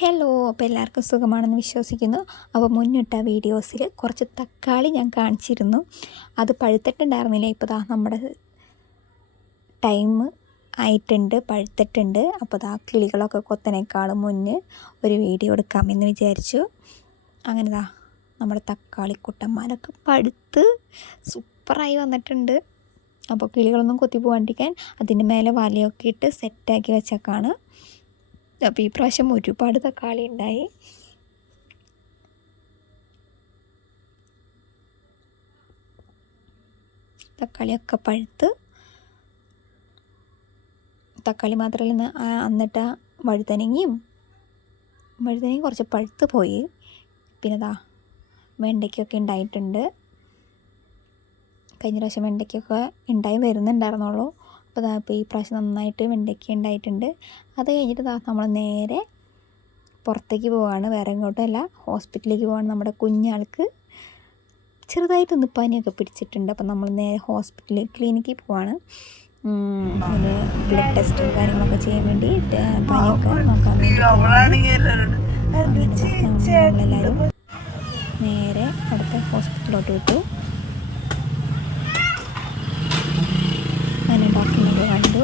Hello, അപ്പോൾ എല്ലാവർക്കും സുഖമാണെന്ന് വിശ്വസിക്കുന്നു. അപ്പോൾ മുന്നിട്ട വീഡിയോസിൽ കുറച്ച് തക്കാളി ഞാൻ കാണിച്ചിരുന്നു. അത് പഴുത്തിട്ടുണ്ടായിരുന്നില്ല. ഇപ്പോൾ നമ്മുടെ ടൈം ആയിട്ടുണ്ട്, പഴുത്തിട്ടുണ്ട്. അപ്പോൾ കിളികളൊക്കെ കൊത്തനേക്കാളും മുന്നേ ഒരു വീഡിയോ എടുക്കാമെന്ന് വിചാരിച്ചു. അങ്ങനെ നമ്മുടെ തക്കാളിക്കുട്ടന്മാരൊക്കെ പഴുത്ത് സൂപ്പറായി വന്നിട്ടുണ്ട്. അപ്പോൾ കിളികളൊന്നും കൊത്തി പോകാണ്ടിരിക്കാൻ അതിൻ്റെ മേലെ വലയൊക്കെ ഇട്ട് സെറ്റാക്കി വെച്ചേക്കാണ്. അപ്പോൾ ഈ പ്രാവശ്യം ഒരുപാട് തക്കാളി ഉണ്ടായി. തക്കാളിയൊക്കെ പഴുത്ത്, തക്കാളി മാത്രമല്ല എന്നിട്ട് വഴുതനങ്ങയും കുറച്ച് പഴുത്ത് പോയി. പിന്നെ വെണ്ടയ്ക്കൊക്കെ ഉണ്ടായിട്ടുണ്ട്. കഴിഞ്ഞ പ്രാവശ്യം വെണ്ടയ്ക്കൊക്കെ ഉണ്ടായി വരുന്നുണ്ടായിരുന്നുള്ളൂ. അപ്പോൾ ഇപ്പോൾ ഈ പ്രാവശ്യം നന്നായിട്ട് വെണ്ടയ്ക്ക ഉണ്ടായിട്ടുണ്ട്. അത് കഴിഞ്ഞിട്ട് നമ്മൾ നേരെ പുറത്തേക്ക് പോവുകയാണ്. വേറെ എങ്ങോട്ടുമല്ല, ഹോസ്പിറ്റലിലേക്ക് പോവാണ്. നമ്മുടെ കുഞ്ഞാൾക്ക് ചെറുതായിട്ടൊന്ന് പനിയൊക്കെ പിടിച്ചിട്ടുണ്ട്. അപ്പോൾ നമ്മൾ നേരെ ക്ലിനിക്കിൽ പോവാണ്. അതിന് ബ്ലഡ് ടെസ്റ്റും കാര്യങ്ങളൊക്കെ ചെയ്യാൻ വേണ്ടി, പനിയൊക്കെ നോക്കാൻ വേണ്ടി നമ്മളെല്ലാവരും നേരെ അടുത്ത ഹോസ്പിറ്റലിലോട്ട് വിട്ടു. അങ്ങനെ ഡോക്ടറിനൊക്കെ കണ്ടു.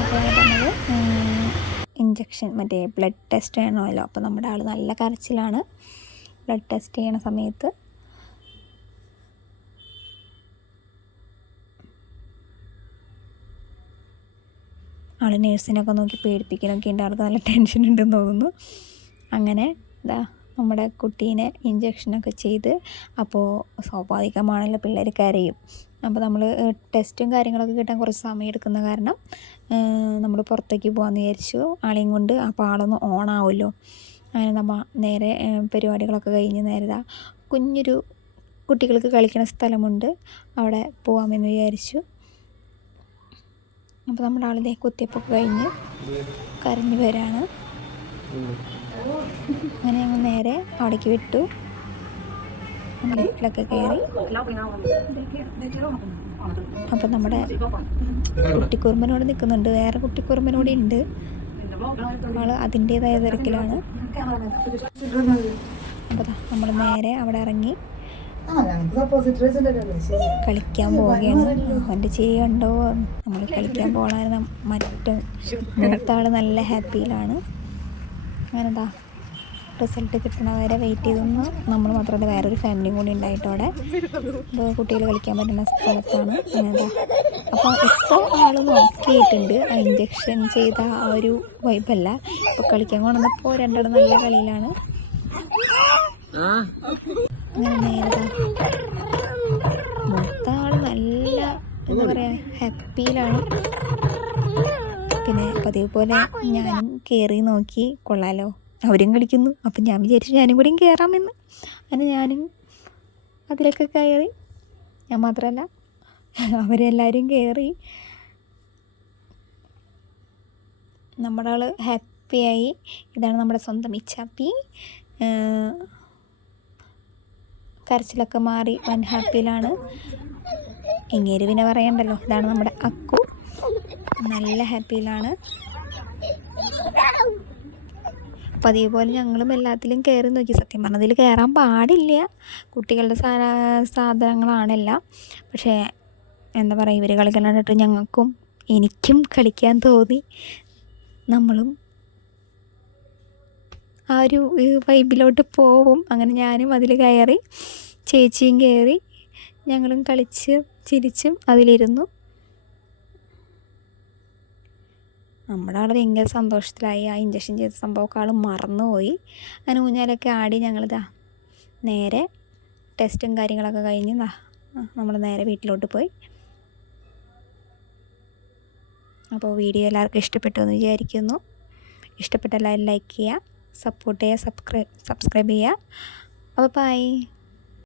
അപ്പോൾ നമ്മൾ ഇഞ്ചക്ഷൻ മറ്റേ ബ്ലഡ് ടെസ്റ്റ് ചെയ്യണമല്ലോ. അപ്പോൾ നമ്മുടെ ആൾ നല്ല കരച്ചിലാണ് ബ്ലഡ് ടെസ്റ്റ് ചെയ്യണ സമയത്ത്. ആൾ നേഴ്സിനൊക്കെ നോക്കി പേടിപ്പിക്കാനൊക്കെ ഉണ്ട്. ആൾക്ക് നല്ല ടെൻഷൻ ഉണ്ടെന്ന് തോന്നുന്നു. അങ്ങനെ നമ്മുടെ കുട്ടീനെ ഇഞ്ചക്ഷനൊക്കെ ചെയ്ത്, അപ്പോൾ സ്വാഭാവികമാണല്ലോ, പിള്ളേർ കരയും. അപ്പോൾ നമ്മൾ ടെസ്റ്റും കാര്യങ്ങളൊക്കെ കിട്ടാൻ കുറച്ച് സമയം എടുക്കുന്ന കാരണം നമ്മൾ പുറത്തേക്ക് പോകാമെന്ന് വിചാരിച്ചു ആളെയും കൊണ്ട്. അപ്പോൾ ആളൊന്ന് ഓണാവുമല്ലോ. അങ്ങനെ നമ്മൾ നേരെ പരിപാടികളൊക്കെ കഴിഞ്ഞ് നേരെ കുഞ്ഞൊരു കുട്ടികൾക്ക് കളിക്കുന്ന സ്ഥലമുണ്ട്, അവിടെ പോകാമെന്ന് വിചാരിച്ചു. അപ്പോൾ നമ്മുടെ ആളിതേ കുത്തിയപ്പൊക്കെ കഴിഞ്ഞ് കരഞ്ഞു വരാണ്. അങ്ങനെ ഞങ്ങൾ നേരെ അവിടേക്ക് വിട്ടു. ലിഫ്റ്റിലൊക്കെ കയറി. അപ്പം നമ്മുടെ കുട്ടിക്കുറുമ്പനോട് നിൽക്കുന്നുണ്ട്, വേറെ കുട്ടിക്കുറുമ്പനോടെ ഉണ്ട്. ആൾ അതിൻ്റേതായ തിരക്കിലാണ്. അപ്പോൾ നമ്മൾ നേരെ അവിടെ ഇറങ്ങി കളിക്കാൻ പോവുകയാണ്. അവൻ്റെ ചിരി കണ്ടോ, നമ്മൾ കളിക്കാൻ പോകണമായിരുന്നു. മൂത്ത നല്ല ഹാപ്പിയിലാണ്. അങ്ങനെ റിസൾട്ട് കിട്ടണവരെ വെയിറ്റ് ചെയ്തൊന്ന് നമ്മൾ മാത്രമല്ല, വേറൊരു ഫാമിലിയും കൂടി ഉണ്ടായിട്ട് അവിടെ. അപ്പോൾ കുട്ടികൾ കളിക്കാൻ പറ്റുന്ന സ്ഥലത്താണ്. അങ്ങനെ അപ്പോൾ ഇപ്പോൾ ആൾ നോക്കിയിട്ടുണ്ട്. ആ ഇഞ്ചക്ഷൻ ചെയ്ത ആ ഒരു വൈബല്ല. ഇപ്പോൾ കളിക്കാൻ കൊണ്ടുവന്നപ്പോൾ രണ്ടാളും നല്ല കളിയിലാണ്. അങ്ങനെ നേരെ മൂത്ത ആൾ നല്ല എന്താ പറയുക ഹാപ്പിയിലാണ്. പിന്നെ പതിവ് പോലെ ഞാനും കയറി നോക്കി, കൊള്ളാലോ അവരും കളിക്കുന്നു. അപ്പം ഞാൻ വിചാരിച്ചു ഞാനും കൂടിയും കയറാമെന്ന്. അങ്ങനെ ഞാനും അതിലൊക്കെ കയറി. ഞാൻ മാത്രമല്ല, അവരെല്ലാവരും കയറി. നമ്മുടെ ആൾ ഹാപ്പിയായി. ഇതാണ് നമ്മുടെ സ്വന്തം ഇച്ചാപ്പി. കരച്ചിലൊക്കെ മാറി വൻ ഹാപ്പിയിലാണ്. ഇങ്ങേര് പിന്നെ പറയണ്ടല്ലോ. ഇതാണ് നമ്മുടെ അക്കു, നല്ല ഹാപ്പിയിലാണ്. അപ്പം അതേപോലെ ഞങ്ങളും എല്ലാത്തിലും കയറി നോക്കി. സത്യം പറഞ്ഞതിൽ കയറാൻ പാടില്ല, കുട്ടികളുടെ സാധനങ്ങളാണെല്ലാം. പക്ഷേ എന്താ പറയുക, ഇവർ കളിക്കാനായിട്ട് എനിക്കും കളിക്കാൻ തോന്നി. നമ്മളും ആ ഒരു വൈബിലോട്ട് പോവും. അങ്ങനെ ഞാനും അതിൽ കയറി, ചേച്ചിയും കയറി, ഞങ്ങളും കളിച്ച് ചിരിച്ചും അതിലിരുന്നു. നമ്മുടെ ആൾ ഭയങ്കര സന്തോഷത്തിലായി. ആ ഇഞ്ചക്ഷൻ ചെയ്ത സംഭവമൊക്കെ ആൾ മറന്നുപോയി. അങ്ങനെ ഊഞ്ഞാലൊക്കെ ആടി ഞങ്ങളിതാ നേരെ ടെസ്റ്റും കാര്യങ്ങളൊക്കെ കഴിഞ്ഞ് നമ്മൾ നേരെ വീട്ടിലോട്ട് പോയി. അപ്പോൾ വീഡിയോ എല്ലാവർക്കും ഇഷ്ടപ്പെട്ടു എന്ന് വിചാരിക്കുന്നു. ഇഷ്ടപ്പെട്ട എല്ലാവരും ലൈക്ക് ചെയ്യുക, സപ്പോർട്ട് ചെയ്യുക, സബ്സ്ക്രൈബ് ചെയ്യുക. അപ്പോൾ ബൈ.